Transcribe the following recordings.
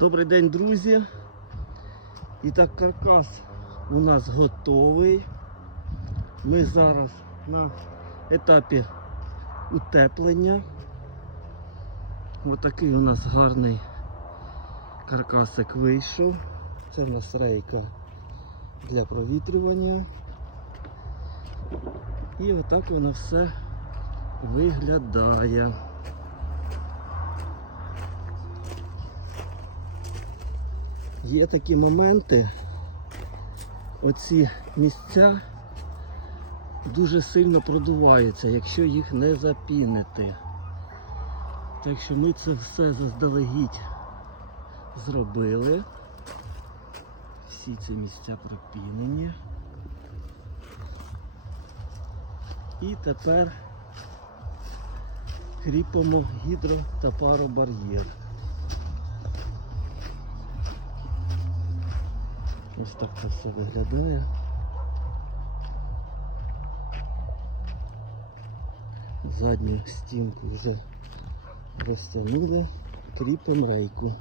Добрий день, друзі. І так, каркас у нас готовий. Ми зараз на етапі утеплення. Отакий у нас гарний каркасик вийшов. Це в нас рейка для провітрювання. І отак воно все виглядає. Є такі моменти, оці місця дуже сильно продуваються, якщо їх не запінити. Так що ми це все заздалегідь зробили. Всі ці місця пропінені. І тепер кріпимо гідро та паробар'єр. Ось так це все виглядає. Задню стінку вже розтягнули, кріпимо рейку.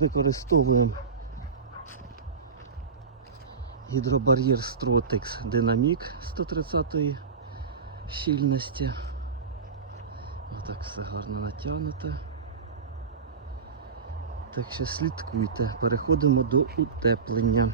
Використовуємо гідробар'єр Strotex Dynamic 130 щільності. Отак все гарно натягнуто. Так що слідкуйте, переходимо до утеплення.